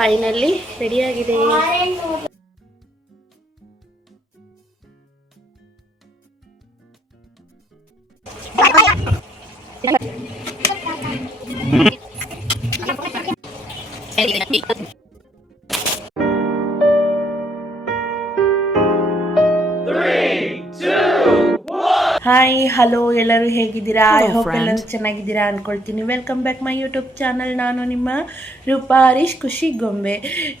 Finally ರೆಡಿಯಾಗಿದೆ. Hi hello ಎಲ್ಲರೂ ಹೇಗಿದ್ದೀರಾ? ಐ ಹೋಪ್ ಎಲ್ಲರೂ ಚೆನ್ನಾಗಿದ್ದೀರಾ ಅನ್ಕೊಳ್ತೀನಿ. Welcome back my YouTube channel ನಾನು ನಿಮ್ಮ ರೂಪಾ ಹರೀಶ್ ಖುಷಿ ಗೊಂಬೆ.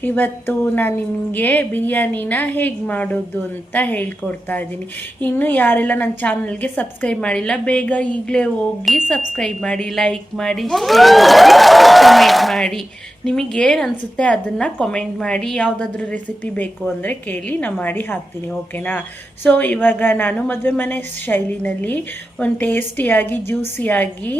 ಇವತ್ತು ನಾನು ನಿಮಗೆ ಬಿರಿಯಾನಿನ ಹೇಗೆ ಮಾಡೋದು ಅಂತ ಹೇಳ್ಕೊಡ್ತಾ ಇದ್ದೀನಿ. ಇನ್ನು ಯಾರೆಲ್ಲ ನನ್ನ ಚಾನಲ್ಗೆ ಸಬ್ಸ್ಕ್ರೈಬ್ ಮಾಡಿಲ್ಲ ಬೇಗ ಈಗಲೇ ಹೋಗಿ ಸಬ್ಸ್ಕ್ರೈಬ್ ಮಾಡಿ ಲೈಕ್ ಮಾಡಿ ಕಮೆಂಟ್ ಮಾಡಿ. ನಿಮಗೇನು ಅನಿಸುತ್ತೆ ಅದನ್ನು ಕಮೆಂಟ್ ಮಾಡಿ, ಯಾವುದಾದ್ರೂ ರೆಸಿಪಿ ಬೇಕು ಅಂದರೆ ಕೇಳಿ ನಾ ಮಾಡಿ ಹಾಕ್ತೀನಿ ಓಕೆನಾ ಸೊ ಇವಾಗ ನಾನು ಮದುವೆ ಮನೆ ಶೈಲಿನಲ್ಲಿ ಒಂದು ಟೇಸ್ಟಿಯಾಗಿ ಜ್ಯೂಸಿಯಾಗಿ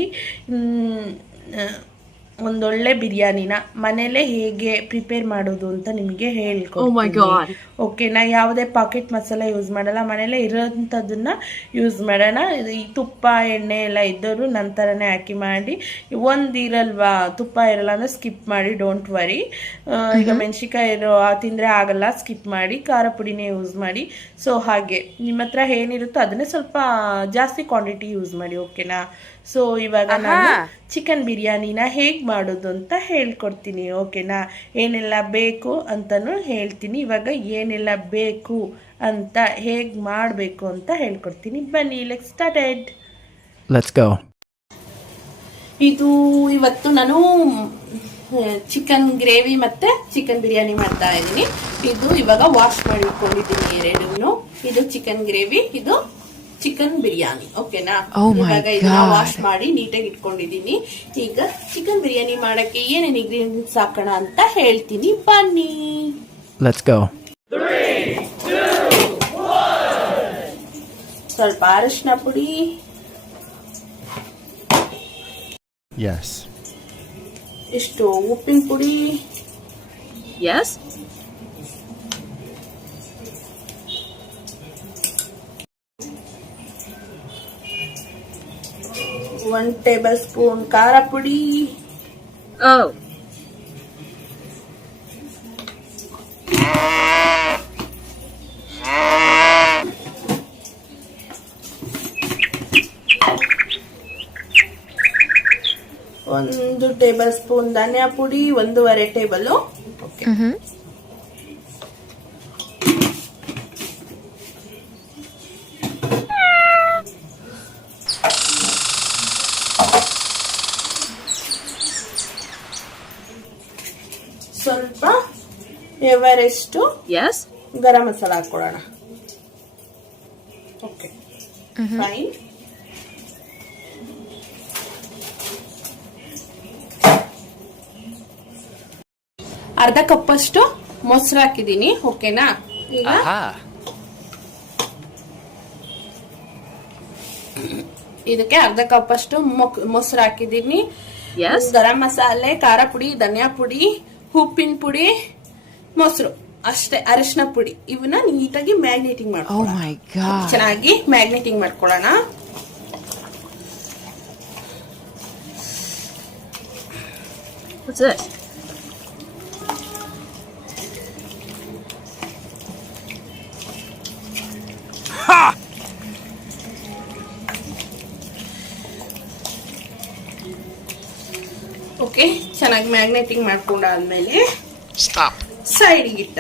ಒಂದೊಳ್ಳೆ ಬಿರಿಯಾನಿನ ಮನೇಲೆ ಹೇಗೆ ಪ್ರಿಪೇರ್ ಮಾಡೋದು ಅಂತ ನಿಮಗೆ ಹೇಳ್ಕೊಡ್ತೀನಿ. ಓಕೆನಾ ಯಾವುದೇ ಪಾಕೆಟ್ ಮಸಾಲ ಯೂಸ್ ಮಾಡಲ್ಲ ಮನೇಲೆ ಇರೋಂಥದ್ದನ್ನ ಯೂಸ್ ಮಾಡೋಣ. ಈ ತುಪ್ಪ ಎಣ್ಣೆ ಎಲ್ಲ ಇದ್ದವರು ನಂತರನೇ ಹಾಕಿ ಮಾಡಿ. ಒಂದಿರಲ್ವಾ ತುಪ್ಪ ಇರಲ್ಲ ಅಂದರೆ ಸ್ಕಿಪ್ ಮಾಡಿ ಡೋಂಟ್ ವರಿ ಈಗ ಮೆಣಸಿಕಾಯಿ ಇರೋ ತಿಂದರೆ ಆಗಲ್ಲ ಸ್ಕಿಪ್ ಮಾಡಿ ಖಾರ ಪುಡಿನೇ ಯೂಸ್ ಮಾಡಿ. ಸೊ ಹಾಗೆ. ನಿಮ್ಮ ಹತ್ರ ಏನಿರುತ್ತೋ ಅದನ್ನೇ ಸ್ವಲ್ಪ ಜಾಸ್ತಿ ಕ್ವಾಂಟಿಟಿ ಯೂಸ್ ಮಾಡಿ ಓಕೆನಾ ಸೊ ಇವಾಗ ನಾನು ಚಿಕನ್ ಬಿರಿಯಾನಿನ ಹೇಗೆ ಮಾಡೋದು ಅಂತ ಹೇಳ್ಕೊಡ್ತೀನಿ ಓಕೆನಾ? ಏನೆಲ್ಲ ಬೇಕು ಅಂತಲೂ ಹೇಳ್ತೀನಿ. ಇವಾಗ ಏನೆಲ್ಲ ಬೇಕು ಅಂತ ಹೇಗೆ ಮಾಡಬೇಕು ಅಂತ ಹೇಳ್ಕೊಡ್ತೀನಿ. ಬನ್ನಿ ಲೆಕ್ ಸ್ಟಾರ್ಟೆಡ್ ಲೆಟ್ಸ್ ಗೋ ಇದು ಇವತ್ತು ನಾನು ಚಿಕನ್ ಗ್ರೇವಿ ಮತ್ತೆ ಚಿಕನ್ ಬಿರಿಯಾನಿ ಮಾಡ್ತಾ ಇದ್ದೀನಿ. ಇದು ಇವಾಗ ವಾಶ್ ಮಾಡಿಕೊಂಡಿದ್ದೀನಿ ಎರಡನ್ನು. ಎರಡೂ ಇದು ಚಿಕನ್ ಗ್ರೇವಿ ಇದು ಚಿಕನ್ ಬಿರಿಯಾನಿ ಓಕೆನಾ Oh my ಇವಾಗ ಇದನ್ನ God. ವಾಶ್ ಮಾಡಿ ನೀಟಾಗಿ ಇಟ್ಕೊಂಡಿದ್ದೀನಿ ಈಗ ಚಿಕನ್ ಬಿರಿಯಾನಿ ಮಾಡಕ್ಕೆ ಏನೇನು ಇಂಗ್ರೀಡಿಯೆಂಟ್ಸ್ ಹಾಕೋಣ ಅಂತ ಹೇಳ್ತೀನಿ ಬನ್ನಿ Let's go. ಸ್ವಲ್ಪ ಅರಿಶಿನ ಪುಡಿ Yes. ಇಷ್ಟು ಉಪ್ಪಿನ ಪುಡಿ Yes? ಒನ್ ಟೇಬಲ್ ಸ್ಪೂನ್ ಖಾರ ಪುಡಿ Oh. ಒಂದು ಟೇಬಲ್ ಸ್ಪೂನ್ ಧನಿಯಾ ಪುಡಿ ಒಂದೂವರೆ ಟೇಬಲ್ ಓಕೆ ಸ್ವಲ್ಪ ಎವರೆಸ್ಟು ಎಸ್ ಗರಂ ಮಸಾಲ ಹಾಕೊಳ್ಳೋಣ ಓಕೆ ಫೈನ್ ಅರ್ಧ ಕಪ್ಪಷ್ಟು ಮೊಸರು ಹಾಕಿದೀನಿ ಓಕೆನಾ ಈಗ ಇದಕ್ಕೆ ಅರ್ಧ ಕಪ್ಪಷ್ಟು ಮೊಕ್- ಮೊಸರು ಹಾಕಿದೀನಿ? ಗರಂ ಮಸಾಲೆ ಖಾರ ಪುಡಿ ಧನಿಯಾ ಪುಡಿ ಉಪ್ಪಿನ ಪುಡಿ ಮೊಸರು ಅಷ್ಟೇ ಅರಿಶಿನ ಪುಡಿ ಇವನ್ನ ನೀಟಾಗಿ ಮ್ಯಾಗ್ನೇಟಿಂಗ್ Oh ಮಾಡ್ಕೊಳ್ಳೋಣ god. ಚೆನ್ನಾಗಿ ಮ್ಯಾಗ್ನೇಟಿಂಗ್ ಮಾಡ್ಕೊಳ್ಳೋಣ What's this? ಓಕೆ ಚೆನ್ನಾಗಿ ಮ್ಯಾಗ್ನೇಟಿಂಗ್ ಮಾಡ್ಕೊಂಡಾದ್ಮೇಲೆ Stop. ಸೈಡ್ಗೆ ಇಟ್ಟ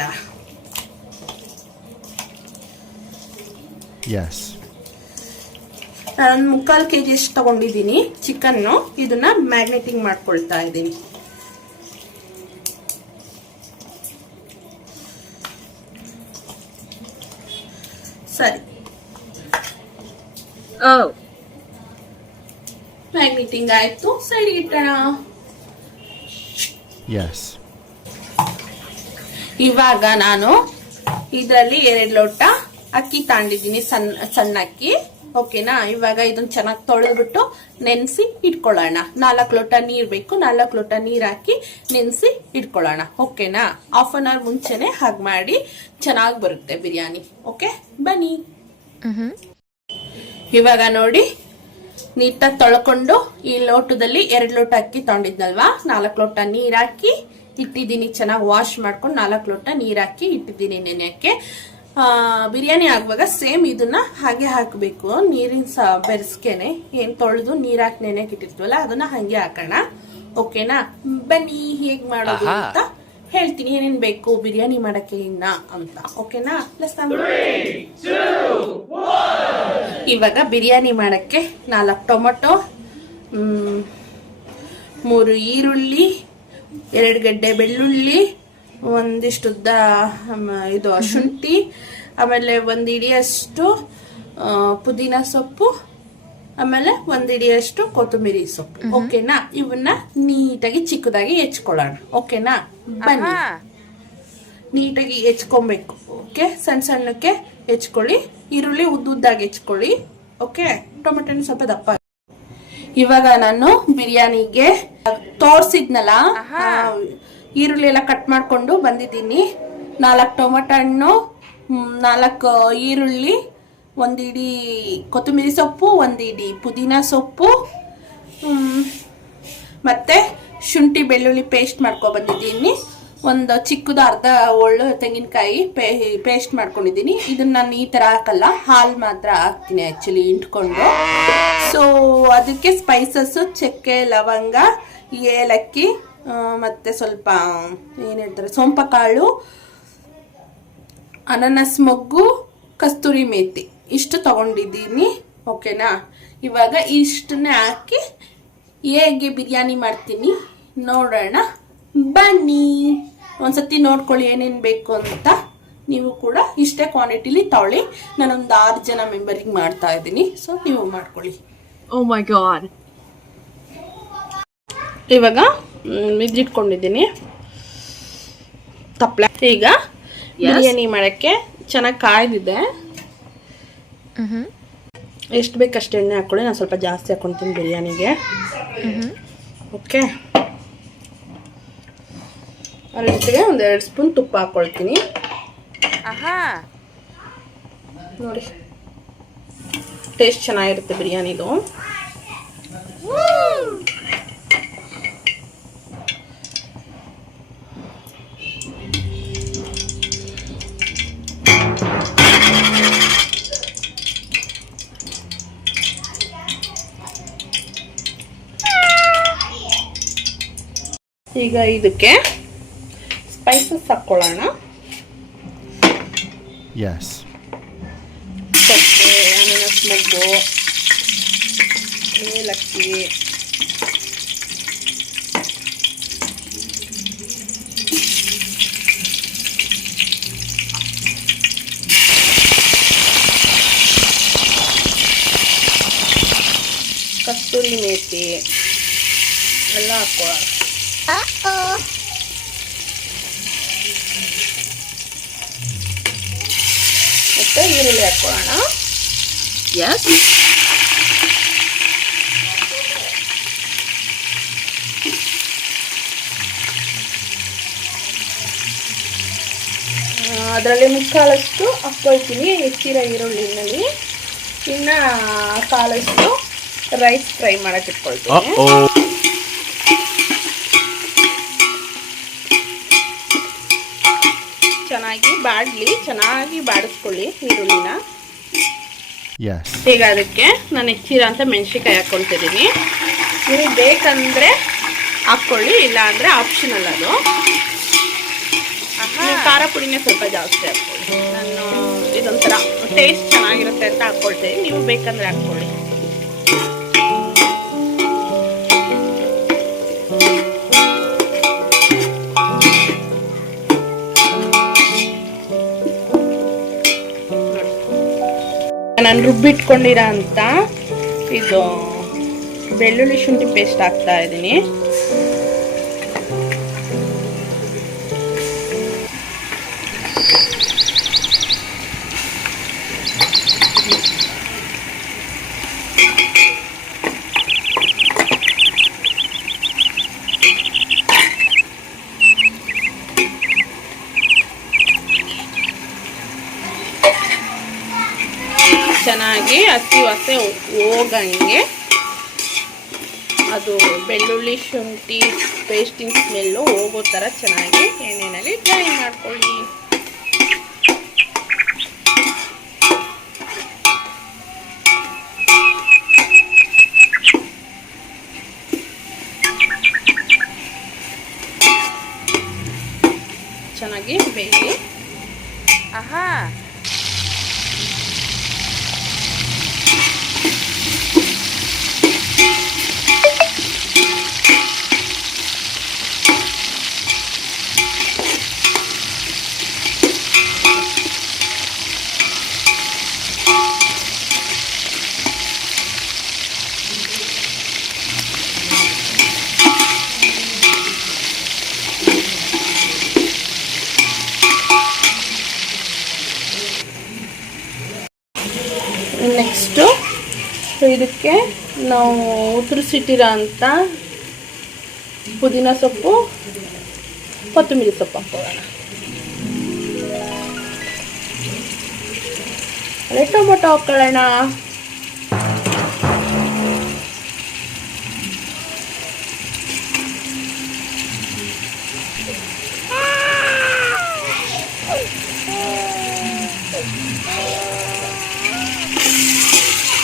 Yes. ನಾನು ಮುಕ್ಕಾಲು ಕೆ ಜಿ ಎಷ್ಟು ತಗೊಂಡಿದ್ದೀನಿ ಚಿಕನ್ನು. ಇದನ್ನ ಮ್ಯಾಗ್ನೆಟಿಂಗ್ ಮಾಡ್ಕೊಳ್ತಾ ಇದ್ದೀನಿ. ಸರಿ. ಮ್ಯಾಗ್ನೆಟಿಂಗ್ ಆಯಿತು ಆಯ್ತು. ಸೈಡ್ಗೆ ಇಟ್ಟೋಣ Yes. ಇವಾಗ ನಾನು ಇದರಲ್ಲಿ ಎರಡು ಲೋಟ ಅಕ್ಕಿ ತಾಂಡಿದ್ದೀನಿ ಸಣ್ಣ ಸಣ್ಣ ಅಕ್ಕಿ ಓಕೆನಾ? ಇವಾಗ ಇದನ್ನ ಚೆನ್ನಾಗಿ ತೊಳೆದ್ಬಿಟ್ಟು ನೆನೆಸಿ ಇಟ್ಕೊಳ್ಳೋಣ. ನಾಲ್ಕು ಲೋಟ ನೀರು ಬೇಕು. ನಾಲ್ಕು ಲೋಟ ನೀರು ಹಾಕಿ ನೆನೆಸಿ ಇಟ್ಕೊಳ್ಳೋಣ. ಓಕೆನಾ? ಹಾಫ್ ಅನ್ ಅವರ್ ಮುಂಚೆನೆ ಹಾಗೆ ಮಾಡಿ ಚೆನ್ನಾಗಿ ಬರುತ್ತೆ ಬಿರಿಯಾನಿ. ಓಕೆ? ಬನ್ನಿ. ಇವಾಗ ನೋಡಿ ನೀಟಾಗಿ ತೊಳ್ಕೊಂಡು ಈ ಲೋಟದಲ್ಲಿ ಎರಡು ಲೋಟ ಅಕ್ಕಿ ತೊಗೊಂಡಿದ್ನಲ್ವಾ ನಾಲ್ಕು ಲೋಟ ನೀರು ಹಾಕಿ ಇಟ್ಟಿದ್ದೀನಿ ಚೆನ್ನಾಗಿ ವಾಶ್ ಮಾಡ್ಕೊಂಡು ನಾಲ್ಕು ಲೋಟ ನೀರು ಹಾಕಿ ಇಟ್ಟಿದ್ದೀನಿ ನೆನೆಯಕ್ಕೆ. ಬಿರಿಯಾನಿ ಆಗುವಾಗ ಸೇಮ್ ಇದನ್ನ ಹಾಗೆ ಹಾಕಬೇಕು. ನೀರಿನ ಸ ಬೆರೆಸ್ಕೇನೆ ಏನು ತೊಳೆದು ನೀರ್ ಹಾಕಿ ನೆನೆಯಕ್ಕೆ ಇಟ್ಟಿರ್ತೀವಲ್ಲ ಅದನ್ನ ಹಂಗೆ ಹಾಕೋಣ. ಓಕೆನಾ? ಬನ್ನಿ ಹೇಗೆ ಮಾಡೋದು ಅಂತ ಹೇಳ್ತೀನಿ. ಏನೇನ್ ಬೇಕು ಬಿರಿಯಾನಿ ಮಾಡಕ್ಕೆ ಇನ್ನ ಅಂತ. ಓಕೆನಾ? ಪ್ಲಸ್ ಇವಾಗ ಬಿರಿಯಾನಿ ಮಾಡಕ್ಕೆ ನಾಲ್ಕು ಟೊಮೊಟೊ ಮೂರು ಈರುಳ್ಳಿ ಎರಡು ಗಡ್ಡೆ ಬೆಳ್ಳುಳ್ಳಿ ಒಂದಿಷ್ಟು ಉದ್ದ ಇದು ಶುಂಠಿ ಆಮೇಲೆ ಒಂದು ಇಡಿಯಷ್ಟು ಪುದೀನ ಸೊಪ್ಪು ಆಮೇಲೆ ಒಂದು ಇಡಿಯಷ್ಟು ಕೊತ್ತಂಬರಿ ಸೊಪ್ಪು. ಓಕೆನಾ? ಇವನ್ನ ನೀಟಾಗಿ ಚಿಕ್ಕದಾಗಿ ಹೆಚ್ಕೊಳ್ಳೋಣ. ಓಕೆನಾ? ಬನ್ನಿ. ನೀಟಾಗಿ ಹೆಚ್ಕೊಬೇಕು. ಓಕೆ? ಸಣ್ಣ ಸಣ್ಣಕ್ಕೆ ಹೆಚ್ಕೊಳ್ಳಿ. ಈರುಳ್ಳಿ ಉದ್ದ ಉದ್ದಾಗಿ ಹೆಚ್ಕೊಳ್ಳಿ. ಓಕೆ? ಟೊಮೆಟೊ ಸ್ವಲ್ಪ ದಪ್ಪ ಇವಾಗ ನಾನು ಬಿರಿಯಾನಿಗೆ ತೋರ್ಸಿದ್ನಲ್ಲ ಈರುಳ್ಳಿ ಎಲ್ಲ ಕಟ್ ಮಾಡ್ಕೊಂಡು ಬಂದಿದ್ದೀನಿ. ನಾಲ್ಕು ಟೊಮೆಟೊ ಹಣ್ಣು ನಾಲ್ಕು ಈರುಳ್ಳಿ ಒಂದು ಇಡೀ ಕೊತ್ತಂಬರಿ ಸೊಪ್ಪು ಒಂದು ಇಡೀ ಪುದೀನ ಸೊಪ್ಪು ಮತ್ತು ಮತ್ತೆ ಶುಂಠಿ ಬೆಳ್ಳುಳ್ಳಿ ಪೇಸ್ಟ್ ಮಾಡ್ಕೊ ಬಂದಿದ್ದೀನಿ. ಒಂದು ಚಿಕ್ಕದು ಅರ್ಧ ಒಳ್ಳೆ ತೆಂಗಿನಕಾಯಿ ಪೇ ಪೇಸ್ಟ್ ಮಾಡ್ಕೊಂಡಿದ್ದೀನಿ. ಇದನ್ನ ನಾನು ಈ ಥರ ಹಾಕಲ್ಲ. ಹಾಲು ಮಾತ್ರ ಹಾಕ್ತೀನಿ ಆ್ಯಕ್ಚುಲಿ ಇಂಟ್ಕೊಂಡು ಸೊ ಅದಕ್ಕೆ ಸ್ಪೈಸಸ್ಸು ಚಕ್ಕೆ, ಲವಂಗ, ಏಲಕ್ಕಿ ಮತ್ತು ಸ್ವಲ್ಪ, ಏನು ಹೇಳ್ತಾರೆ ಸೋಂಪ ಕಾಳು ಅನಾನಸ್ ಮೊಗ್ಗು, ಕಸ್ತೂರಿ ಮೇಥಿ ಇಷ್ಟು ತೊಗೊಂಡಿದ್ದೀನಿ. ಓಕೆನಾ ಇವಾಗ ಇಷ್ಟನ್ನೇ ಹಾಕಿ ಹೇಗೆ ಬಿರಿಯಾನಿ ಮಾಡ್ತೀನಿ ನೋಡೋಣ. ಬನ್ನಿ. ಒಂದ್ಸತಿ ನೋಡ್ಕೊಳ್ಳಿ ಏನೇನು ಬೇಕು ಅಂತ. ನೀವು ಕೂಡ ಇಷ್ಟೇ ಕ್ವಾಂಟಿಟಿಲಿ ತಗೊಳ್ಳಿ. ನಾನೊಂದು ಆರು ಜನ ಮೆಂಬರಿಗೆ ಮಾಡ್ತಾ ಇದ್ದೀನಿ. ಸೊ ನೀವು ಮಾಡ್ಕೊಳ್ಳಿ. ಓ ಮೈ ಗಾಡ್ ಇವಾಗ ಇದಿಟ್ಕೊಂಡಿದ್ದೀನಿ ತಪ್ಪಲೆ ಈಗ ಬಿರಿಯಾನಿ ಮಾಡೋಕ್ಕೆ ಚೆನ್ನಾಗಿ ಕಾಯ್ದಿದೆ. ಎಷ್ಟು ಬೇಕು ಅಷ್ಟು ಎಣ್ಣೆ ಹಾಕ್ಕೊಳ್ಳಿ. ನಾನು ಸ್ವಲ್ಪ ಜಾಸ್ತಿ ಹಾಕ್ಕೊತೀನಿ ಬಿರಿಯಾನಿಗೆ. ಓಕೆ ಅದ್ರ ಜೊತೆಗೆ ಒಂದು ಎರಡು ಸ್ಪೂನ್ ತುಪ್ಪ ಹಾಕ್ಕೊಳ್ತೀನಿ ನೋಡಿ. ಟೇಸ್ಟ್ ಚೆನ್ನಾಗಿರುತ್ತೆ ಬಿರಿಯಾನಿದು. ಈಗ ಇದಕ್ಕೆ ಸ್ಪೈಸಸ್ ಹಾಕ್ಕೊಳ್ಳೋಣ Yes. ಚಕ್ಕೆ ಅನಾನಸ್ ಮೊಗ್ಗು ಏಲಕ್ಕಿ. ಕಸ್ತೂರಿ ಮೇಥಿ ಎಲ್ಲ ಹಾಕೊಳ್ಳೋಣ ಮತ್ತೆ ಈರುಳ್ಳಿ ಹಾಕೊಳ್ಳೋಣ Yes? ಅದರಲ್ಲಿ ಮುಕ್ಕಾಲಷ್ಟು ಹಾಕ್ಕೊಳ್ತೀನಿ ಹೆಚ್ಚಿರೋ ಈರುಳ್ಳಿನಲ್ಲಿ ಇನ್ನು ಕಾಲಷ್ಟು ರೈಸ್ ಫ್ರೈ ಮಾಡಕ್ಕೆ ಇಟ್ಕೊಳ್ತೀನಿ ಬಾಡಲಿ ಚೆನ್ನಾಗಿ ಬಾಡಿಸ್ಕೊಳ್ಳಿ ಈರುಳ್ಳಿನ. ಈಗ ಅದಕ್ಕೆ ನಾನು ಹೆಚ್ಚಿರೋ ಅಂತ ಮೆಣಸಿನ್ಕಾಯಿ ಹಾಕ್ಕೊಳ್ತಿದ್ದೀನಿ. ನೀವು ಬೇಕಂದರೆ ಹಾಕ್ಕೊಳ್ಳಿ ಇಲ್ಲ ಅಂದರೆ ಆಪ್ಷನಲ್ ಅದು ಖಾರ ಪುಡಿನೇ ಸ್ವಲ್ಪ ಜಾಸ್ತಿ ಹಾಕ್ಕೊಳ್ಳಿ. ನಾನು ಇದೊಂಥರ ಟೇಸ್ಟ್ ಚೆನ್ನಾಗಿರುತ್ತೆ ಅಂತ ಹಾಕ್ಕೊಳ್ತೀನಿ. ನೀವು ಬೇಕಂದ್ರೆ ಹಾಕ್ಕೊಳ್ಳಿ. ನಾನು ರುಬ್ಬಿಟ್ಕೊಂಡಿರೋ ಅಂತ? ಇದು ಬೆಳ್ಳುಳ್ಳಿ ಶುಂಠಿ ಪೇಸ್ಟ್ ಹಾಕ್ತಾ ಇದ್ದೀನಿ ಚೆನ್ನಾಗಿ ಹಸಿ ವಾಸನೆ ಹೋಗಂಗೆ. ಅದು ಬೆಳ್ಳುಳ್ಳಿ, ಶುಂಠಿ ಪೇಸ್ಟಿಂಗ್ ಸ್ಮೆಲ್ಲು ಹೋಗೋ ಥರ ಚೆನ್ನಾಗಿ ಎಣ್ಣೆಯಲ್ಲಿ ಫ್ರೈ ಮಾಡ್ಕೊಳ್ಳಿ ಚೆನ್ನಾಗಿ ಬೇಯಿಸಿ ಆಹಾ ನೆಕ್ಸ್ಟು ಇದಕ್ಕೆ ನಾವು ಉದುರಿಸಿಟ್ಟಿರೋ ಅಂಥ ಪುದೀನ ಸೊಪ್ಪು ಕೊತ್ತಂಬರಿ ಸೊಪ್ಪು ಹಾಕೋಣ ಅದೇ ಟೊಮೊಟೊ ಹಾಕೊಳ್ಳೋಣ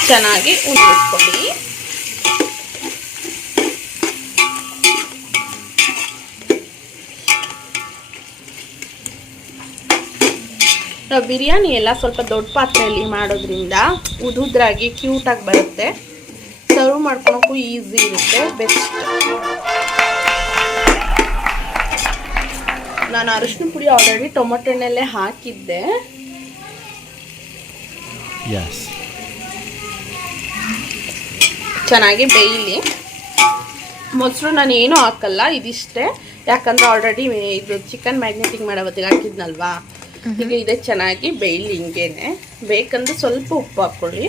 ಚೆನ್ನಾಗಿ ಉಳಿಸ್ಕೊಳ್ಳಿ ನಾವು ಬಿರಿಯಾನಿ ಎಲ್ಲ ಸ್ವಲ್ಪ ದೊಡ್ಡ ಪಾತ್ರೆಯಲ್ಲಿ ಮಾಡೋದ್ರಿಂದ ಉದುದ್ರಾಗಿ ಕ್ಯೂಟಾಗಿ ಬರುತ್ತೆ. ಸರ್ವ್ ಮಾಡ್ಕೊಳಕ್ಕೂ ಈಸಿ ಇರುತ್ತೆ ಬೆಸ್ಟ್ ನಾನು ಅರಿಶಿನ ಪುಡಿ ಆಲ್ರೆಡಿ ಟೊಮೊಟೊ ಎಣ್ಣೆಲ್ಲೇ ಹಾಕಿದ್ದೆ. ಚೆನ್ನಾಗಿ ಬೇಯಲಿ. ಮೊಸರು ನಾನು ಏನೂ ಹಾಕಲ್ಲ ಇದಿಷ್ಟೇ. ಯಾಕಂದ್ರೆ ಆಲ್ರೆಡಿ ಇದು ಚಿಕನ್ ಮ್ಯಾಗ್ನೆಟಿಂಗ್ ಮಾಡೋ ಹೊತ್ತಿಗೆ ಹಾಕಿದ್ನಲ್ವಾ? ಈಗ ಇದೆ ಚೆನ್ನಾಗಿ ಬೇಯಲಿ ಹಿಂಗೇನೆ. ಬೇಕಂದ್ರೆ ಸ್ವಲ್ಪ ಉಪ್ಪು ಹಾಕ್ಕೊಳ್ಳಿ.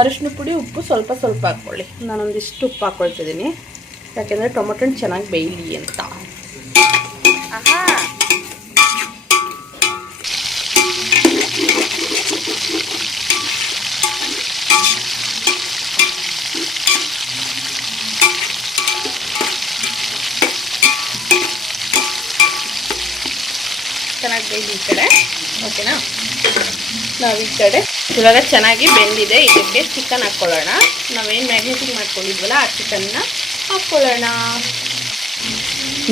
ಅರಿಶಿನ ಪುಡಿ ಉಪ್ಪು ಸ್ವಲ್ಪ ಸ್ವಲ್ಪ ಹಾಕ್ಕೊಳ್ಳಿ. ನಾನೊಂದಿಷ್ಟು ಉಪ್ಪು ಹಾಕ್ಕೊಳ್ತಿದ್ದೀನಿ ಯಾಕೆಂದರೆ ಟೊಮೊಟೊ ಚೆನ್ನಾಗಿ ಬೇಯಲಿ ಅಂತ. ಆಹಾ ಬೇಯ್ದು ಈ ಕಡೆ. ಓಕೆನಾ? ನಾವು ಈ ಕಡೆ. ಇವಾಗ ಚೆನ್ನಾಗಿ ಬೆಂದಿದೆ. ಇದಕ್ಕೆ ಚಿಕನ್ ಹಾಕ್ಕೊಳ್ಳೋಣ ನಾವೇನು ಮ್ಯಾಗ್ನೆಟಿಂಗ್ ಮಾಡ್ಕೊಂಡಿದ್ವಲ್ಲ, ಆ ಚಿಕನ್ನ ಹಾಕ್ಕೊಳ್ಳೋಣ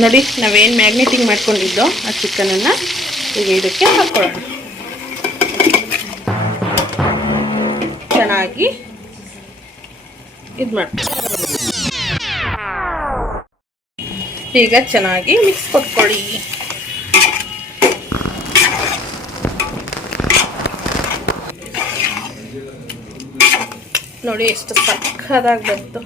ನೋಡಿ, ನಾವೇನು ಮ್ಯಾಗ್ನೆಟಿಂಗ್ ಮಾಡ್ಕೊಂಡಿದ್ದೋ ಆ ಚಿಕನನ್ನು ಈಗ ಇದಕ್ಕೆ ಹಾಕ್ಕೊಳ್ಳೋಣ ಚೆನ್ನಾಗಿ ಇದು ಮಾಡಿ ಈಗ ಚೆನ್ನಾಗಿ ಮಿಕ್ಸ್ ಕೊಟ್ಕೊಳ್ಳಿ ನೋಡಿ ಎಷ್ಟು ಸಕ್ಕದಾಗಿ ಬಂತು.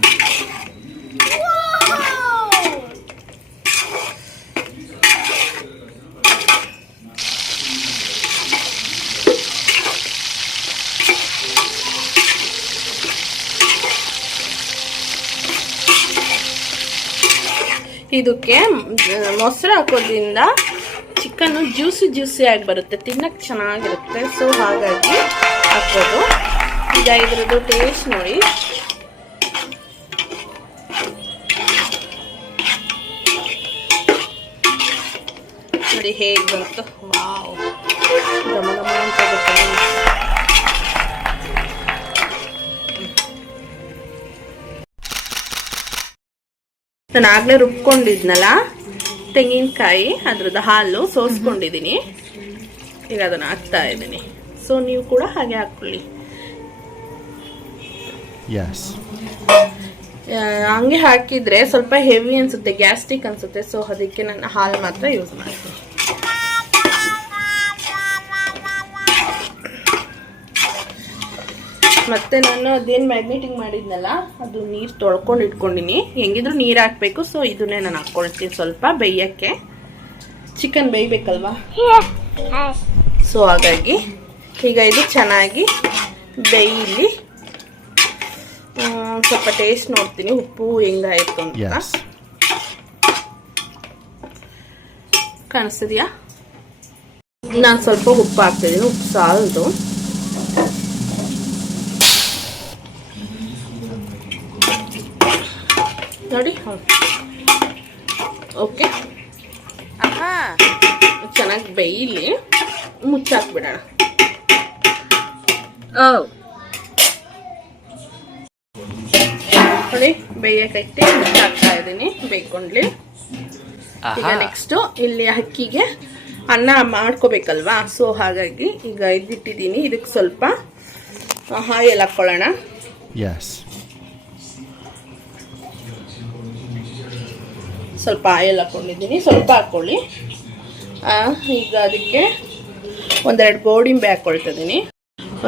ಇದಕ್ಕೆ ಮೊಸರು ಹಾಕೋದ್ರಿಂದ ಚಿಕನ್ನು ಜ್ಯೂಸಿ ಜ್ಯೂಸಿ ಆಗಿ ಬರುತ್ತೆ. ತಿನ್ನಕ್ಕೆ ಚೆನ್ನಾಗಿರುತ್ತೆ. ಸೊ ಹಾಗಾಗಿ ಹಾಕೋದು. ಈಗ ಇದರದ್ದು ಟೇಸ್ಟ್ ನೋಡಿ. ನೋಡಿ ಹೇಗೆ ಬಂತು? ವಾವ್. ಘಮ ಘಮ ಅಂತ ಬರ್ತದೆ. ನಾನು ಆಗ್ಲೇ ರುಬ್ಕೊಂಡಿದ್ನಲ್ಲ? ತೆಂಗಿನಕಾಯಿ, ಅದ್ರದ್ದು ಹಾಲು ಸೋಸ್ಕೊಂಡಿದ್ದೀನಿ ಈಗ ಅದನ್ನು ಹಾಕ್ತಾ ಇದ್ದೀನಿ. ಸೊ ನೀವು ಕೂಡ ಹಾಗೆ ಹಾಕ್ಕೊಳ್ಳಿ. ಆ, ಹಂಗೆ ಹಾಕಿದ್ರೆ ಸ್ವಲ್ಪ ಹೆವಿ ಅನ್ಸುತ್ತೆ ಗ್ಯಾಸ್ಟ್ರಿಕ್ ಅನ್ಸುತ್ತೆ ಸೊ ಅದಕ್ಕೆ ನಾನು ಹಾಲು ಮಾತ್ರ ಯೂಸ್ ಮಾಡ್ತೀನಿ. ಮತ್ತೆ ನಾನು ಅದೇನು ಮ್ಯಾಗ್ನೆಟಿಂಗ್ ಮಾಡಿದ್ನಲ್ಲ ಅದು ನೀರು ತೊಳ್ಕೊಂಡು ಇಟ್ಕೊಂಡಿನಿ. ಹೆಂಗಿದ್ರು ನೀರು ಹಾಕ್ಬೇಕು ಸೊ ಇದನ್ನೇ ನಾನು ಹಾಕ್ಕೊಳ್ತೀನಿ ಸ್ವಲ್ಪ ಬೇಯಕ್ಕೆ. ಚಿಕನ್ ಬೇಯಬೇಕಲ್ವಾ? ಸೊ ಹಾಗಾಗಿ ಈಗ ಇದು ಚೆನ್ನಾಗಿ ಬೇಯಲಿ. ಸ್ವಲ್ಪ ಟೇಸ್ಟ್ ನೋಡ್ತೀನಿ. ಉಪ್ಪು ಹೆಂಗಾಯ್ತು ಅಂತ. ಕಾಣಿಸ್ತಿದ್ಯಾ? ನಾನು ಸ್ವಲ್ಪ ಉಪ್ಪು ಹಾಕ್ತಿದ್ದೀನಿ ಉಪ್ಪು ಸಾಲದು. ನೋಡಿ. ಓಕೆ ಚೆನ್ನಾಗಿ ಬೇಯಲಿ. ಮುಚ್ಚಾಕ್ಬಿಡೋಣ. Oh. ಬೇಯಕ್ಕೆ ಇಟ್ಟು ಹಾಕ್ತಾ ಇದ್ದೀನಿ. ಬೇಯ್ಕೊಂಡ್ಲಿ ಈಗ ನೆಕ್ಸ್ಟು ಇಲ್ಲಿ ಅಕ್ಕಿಗೆ ಅನ್ನ ಮಾಡ್ಕೋಬೇಕಲ್ವಾ? ಸೊ ಹಾಗಾಗಿ ಈಗ ಇದಿಟ್ಟಿದ್ದೀನಿ ಇದಕ್ಕೆ ಸ್ವಲ್ಪ ಆಯಿಲ್ ಹಾಕ್ಕೊಳ್ಳೋಣ. ಸ್ವಲ್ಪ ಆಯಿಲ್ ಹಾಕ್ಕೊಂಡಿದ್ದೀನಿ ಸ್ವಲ್ಪ ಹಾಕ್ಕೊಳ್ಳಿ ಈಗ ಅದಕ್ಕೆ ಒಂದೆರಡು ಗೋಡಿಂಬೆ ಹಾಕ್ಕೊಳ್ತಿದ್ದೀನಿ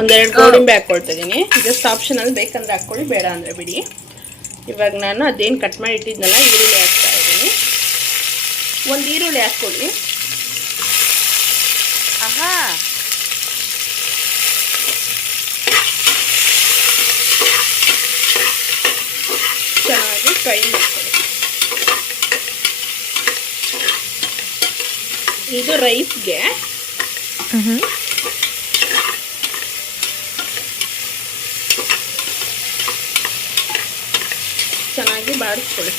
ಒಂದೆರಡು ಗೋಡಿಂಬೆ ಹಾಕ್ಕೊಳ್ತಿದ್ದೀನಿ ಜಸ್ಟ್ ಆಪ್ಷನಲ್ಲಿ ಬೇಕಂದ್ರೆ ಹಾಕ್ಕೊಳ್ಳಿ ಬೇಡ ಅಂದರೆ ಬಿಡಿ. ಇವಾಗ ನಾನು ಅದೇನು ಕಟ್ ಮಾಡಿ ಇಟ್ಟಿದ್ನಲ್ಲ ಈರುಳ್ಳಿ ಹಾಕ್ತಾ ಇದ್ದೀನಿ. ಒಂದು ಈರುಳ್ಳಿ ಹಾಕ್ಕೊಳ್ಳಿ ಆಹಾ. ಚೆನ್ನಾಗಿ ಫ್ರೈ ಮಾಡ್ಕೊಳ್ಳಿ ಇದು ರೈಸ್ಗೆ ಚೆನ್ನಾಗಿ ಬಾಡಿಸ್ಕೊಳ್ಳಿ.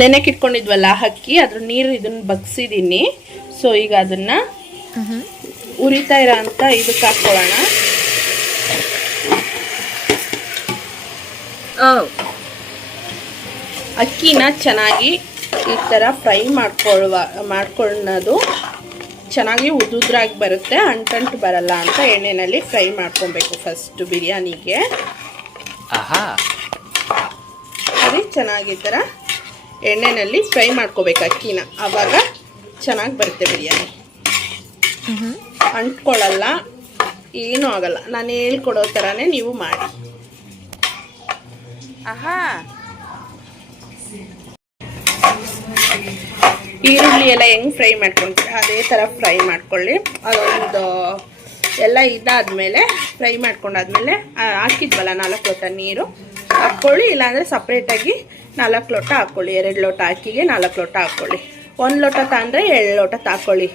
ನೆನೆಕಿಟ್ಕೊಂಡಿದ್ವಲ್ಲ ಅಕ್ಕಿ, ಅದ್ರ ನೀರು ಇದನ್ನ ಬಗ್ಸಿದ್ದೀನಿ ಸೊ ಈಗ ಅದನ್ನ ಉರಿತಾ ಇರೋ ಅಂತ ಇದಕ್ಕೆ ಹಾಕೊಳ್ಳೋಣ. ಅಕ್ಕಿನ ಚೆನ್ನಾಗಿ ಈ ಥರ ಫ್ರೈ ಮಾಡ್ಕೊಳ್ಳುವ, ಮಾಡ್ಕೊಳ್ಳೋದು ಚೆನ್ನಾಗಿ ಉದುದ್ರಾಗಿ ಬರುತ್ತೆ, ಅಂಟಂಟು ಬರಲ್ಲ ಅಂತ ಎಣ್ಣೆಯಲ್ಲಿ ಫ್ರೈ ಮಾಡ್ಕೊಬೇಕು ಫಸ್ಟು ಬಿರಿಯಾನಿಗೆ. Aha. ಅದೇ ಚೆನ್ನಾಗಿ ಈ ಥರ ಎಣ್ಣೆಯಲ್ಲಿ ಫ್ರೈ ಮಾಡ್ಕೋಬೇಕು ಅಕ್ಕಿನ. ಆವಾಗ ಚೆನ್ನಾಗಿ ಬರುತ್ತೆ ಬಿರಿಯಾನಿ. ಅಂಟ್ಕೊಳ್ಳಲ್ಲ ಏನೂ ಆಗಲ್ಲ. ನಾನು ಹೇಳ್ಕೊಡೋ ಥರನೇ ನೀವು ಮಾಡಿ. ಆಹಾ. ಈರುಳ್ಳಿ ಎಲ್ಲ ಹೆಂಗೆ ಫ್ರೈ ಮಾಡ್ಕೊಂತೀರ ಅದೇ ಥರ ಫ್ರೈ ಮಾಡ್ಕೊಳ್ಳಿ. ಅದೊಂದು ಎಲ್ಲ ಇದಾದ್ಮೇಲೆ ಫ್ರೈ ಮಾಡ್ಕೊಂಡಾದ್ಮೇಲೆ ಹಾಕಿದ್ವಲ್ಲ ನಾಲ್ಕು ಲೋಟ ನೀರು ಹಾಕ್ಕೊಳ್ಳಿ ಇಲ್ಲಾಂದರೆ ಸಪ್ರೇಟಾಗಿ ನಾಲ್ಕು ಲೋಟ ಹಾಕ್ಕೊಳ್ಳಿ ಎರಡು ಲೋಟ ಅಕ್ಕಿಗೆ ನಾಲ್ಕು ಲೋಟ ಹಾಕ್ಕೊಳ್ಳಿ. ಒಂದು ಲೋಟ ತಂದರೆ ಎರಡು ಲೋಟ ತಾಕೊಳ್ಳಿ.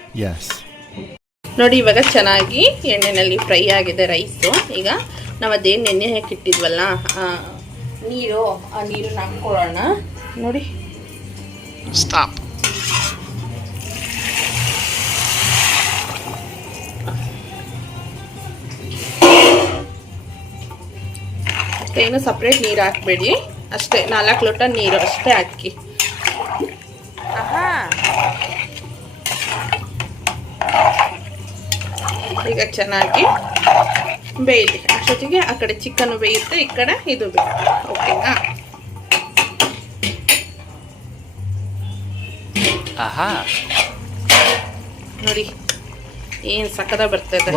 ನೋಡಿ ಇವಾಗ ಚೆನ್ನಾಗಿ ಎಣ್ಣೆಯಲ್ಲಿ ಫ್ರೈ ಆಗಿದೆ ರೈಸು. ಈಗ ನಾವು ಅದೇನು ಎಣ್ಣೆ ಹಾಕಿಟ್ಟಿದ್ವಲ್ಲ ನೀರು ಆ ನೀರನ್ನ ಹಾಕ್ಕೊಳ್ಳೋಣ. ನೋಡಿ. Stop. ಏನು ಸಪ್ರೇಟ್ ನೀರು ಹಾಕಬೇಡಿ. ಅಷ್ಟೇ ನಾಲ್ಕು ಲೋಟ ನೀರು ಅಷ್ಟೇ ಹಾಕಿ. ಈಗ ಚೆನ್ನಾಗಿ ಬೇಯಲಿ. ಅಷ್ಟೊತ್ತಿಗೆ ಆ ಕಡೆ ಚಿಕನ್ ಬೇಯುತ್ತೆ ಈ ಕಡೆ ಇದು ಬೇಯುತ್ತೆ. ಓಕೆನಾ ಆಹಾ. ನೋಡಿ ಏನು ಸಕ್ಕದ ಬರ್ತದೆ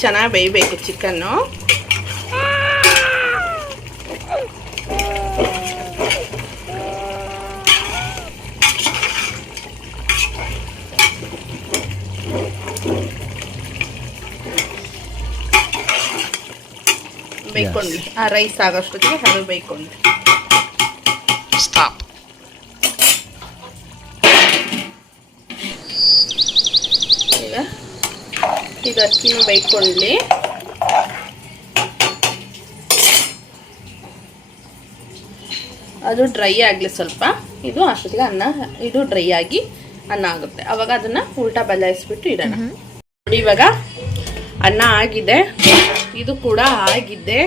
ಚೆನ್ನಾಗಿ ಬೇಯಬೇಕು ಚಿಕನ್ನು. ಬೇಯ್ಕೊಂಡ್ಲಿ ಆ ರೈಸ್ ಆಗೋಷ್ಟೊತ್ತಿಗೆ ಅದು ಬೇಯ್ಕೊಂಡ್ಲಿ ಸ್ಟಾಪ್ ಈಗ ಇದು ಅಕ್ಕಿನೂ ಬೇಯ್ಕೊಳ್ಳಿ ಅದು ಡ್ರೈ ಆಗಲಿ ಸ್ವಲ್ಪ. ಇದು ಅಷ್ಟೊತ್ತಿಗೆ ಅನ್ನ ಇದು ಡ್ರೈ ಆಗಿ ಅನ್ನ ಆಗುತ್ತೆ. ಅವಾಗ ಅದನ್ನ ಉಲ್ಟಾ ಬದಲಾಯಿಸ್ಬಿಟ್ಟು ಇಡೋಣ. ನೋಡಿ ಇವಾಗ ಅನ್ನ ಆಗಿದೆ. ಇದು ಕೂಡ ಆಗಿದೆ.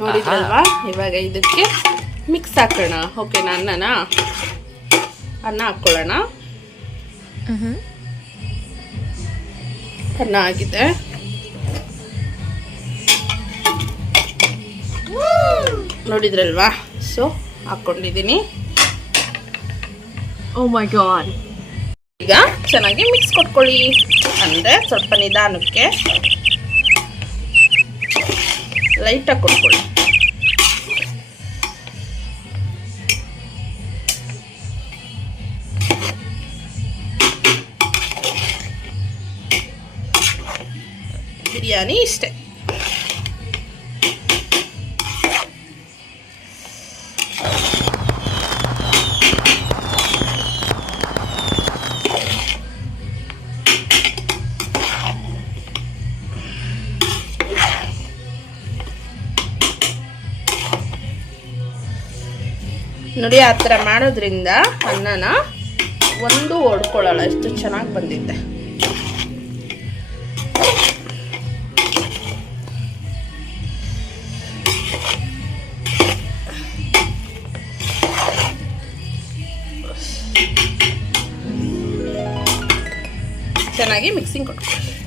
ನೋಡಿದ್ರಲ್ವಾ? ಇವಾಗ ಇದಕ್ಕೆ ಮಿಕ್ಸ್ ಹಾಕೋಣ. ಓಕೆನಾ ಅನ್ನನ ಅನ್ನ ಹಾಕ್ಕೊಳ್ಳೋಣ ಅನ್ನ ಆಗಿದೆ. ನೋಡಿದ್ರಲ್ವಾ? ಸೊ ಹಾಕ್ಕೊಂಡಿದ್ದೀನಿ ಓ ಮೈ god. ಈಗ ಚೆನ್ನಾಗಿ ಮಿಕ್ಸ್ ಕೊಟ್ಕೊಳ್ಳಿ. ಅಂದರೆ ಸ್ವಲ್ಪ ನಿಧಾನಕ್ಕೆ. ಲೈಟಾಗಿ ಕೊಟ್ಕೊಳ್ಳಿ. ಬಿರಿಯಾನಿ ಇಷ್ಟೇ. ನೋಡಿ ಆ ಥರ ಮಾಡೋದ್ರಿಂದ ಅನ್ನನ ಒಂದು ಹೊಡ್ಕೊಳ್ಳಲ್ಲ ಎಷ್ಟು ಚೆನ್ನಾಗಿ ಬಂದಿದ್ದೆ ಚೆನ್ನಾಗಿ ಮಿಕ್ಸಿಂಗ್ ಕೊಟ್ಕೊಳ್ಳಿ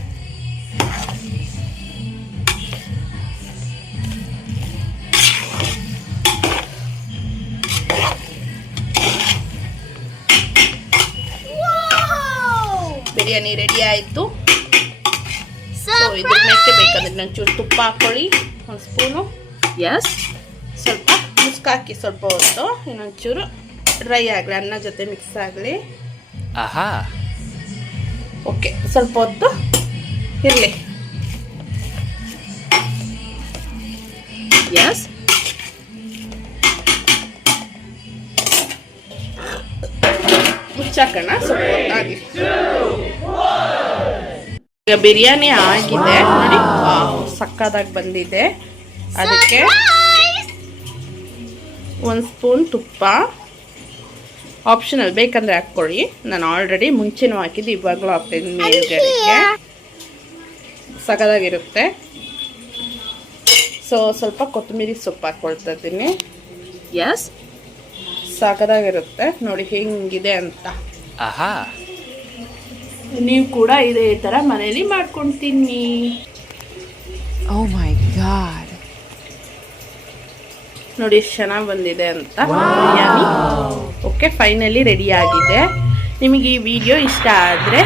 ಬಿರಿಯಾನಿ ರೆಡಿ ಆಯಿತು. ಸೊ ಇದ್ರ ಮೇಲೆ ಬೇಕಂದ್ರೆ ಚೂರು ತುಪ್ಪ ಹಾಕೊಳ್ಳಿ. ಒಂದು ಸ್ಪೂನು ಎಸ್ ಸ್ವಲ್ಪ ಮುಸ್ಕಾಕಿ ಸ್ವಲ್ಪ ಹೊತ್ತು. ಇನ್ನೊಂಚೂರು ಡ್ರೈ ಆಗಲಿ ಅನ್ನ ಜೊತೆ ಮಿಕ್ಸ್ ಆಗಲಿ. ಆಹಾ. ಓಕೆ ಸ್ವಲ್ಪ ಹೊತ್ತು ಇರಲಿ. ಎಸ್ ಮುಚ್ಚಾಕೋಣ. ಸ್ವಲ್ಪ ಹೊತ್ತಾಗಲಿ ಈಗ ಬಿರಿಯಾನಿ ಆಗಿದೆ. ನೋಡಿ. ಸಕ್ಕದಾಗಿ ಬಂದಿದೆ. ಅದಕ್ಕೆ ಒಂದು ಸ್ಪೂನ್ ತುಪ್ಪ. ಆಪ್ಷನಲ್ ಬೇಕಂದ್ರೆ ಹಾಕ್ಕೊಳ್ಳಿ. ನಾನು ಆಲ್ರೆಡಿ ಮುಂಚೆನೂ ಹಾಕಿದ್ದು ಇವಾಗಲೂ ಹಾಕ್ತೀನಿ ಮೇಲ್ಗಡೆಗೆ. ಸಕ್ಕದಾಗಿರುತ್ತೆ ಸೊ ಸ್ವಲ್ಪ ಕೊತ್ತಂಬರಿ ಸೊಪ್ಪು ಹಾಕ್ಕೊಳ್ತಾ ಇದ್ದೀನಿ. ಎಸ್ ಸಕ್ಕದಾಗಿರುತ್ತೆ ನೋಡಿ ಹೆಂಗಿದೆ ಅಂತ. Aha. ನೀವು ಕೂಡ ಇದೇ ಥರ ಮನೇಲಿ ಮಾಡ್ಕೊಳ್ತೀನಿ ಓ ಮೈ ಗಾಡ್ ನೋಡಿ ಎಷ್ಟು ಚೆನ್ನಾಗಿ ಬಂದಿದೆ ಅಂತ. ಬಿರಿಯಾನಿ ಓಕೆ ಫೈನಲಿ ರೆಡಿ ಆಗಿದೆ. ನಿಮಗೆ ಈ ವಿಡಿಯೋ ಇಷ್ಟ ಆದರೆ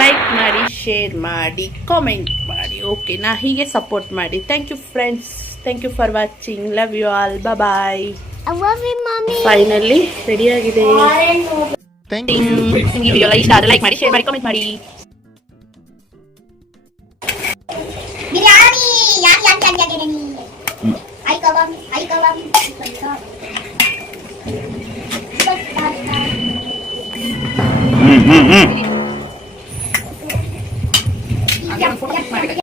ಲೈಕ್ ಮಾಡಿ ಶೇರ್ ಮಾಡಿ ಕಾಮೆಂಟ್ ಮಾಡಿ. ಓಕೆನಾ ಹೀಗೆ ಸಪೋರ್ಟ್ ಮಾಡಿ. Thank you friends thank you for watching love you all bye I love you, mommy. Finally ready ಆಗಿದೆ. thank you. Thank you, guys. Like, mari share, mari comment, mari. Biryani. Mm-hmm. Mm-hmm.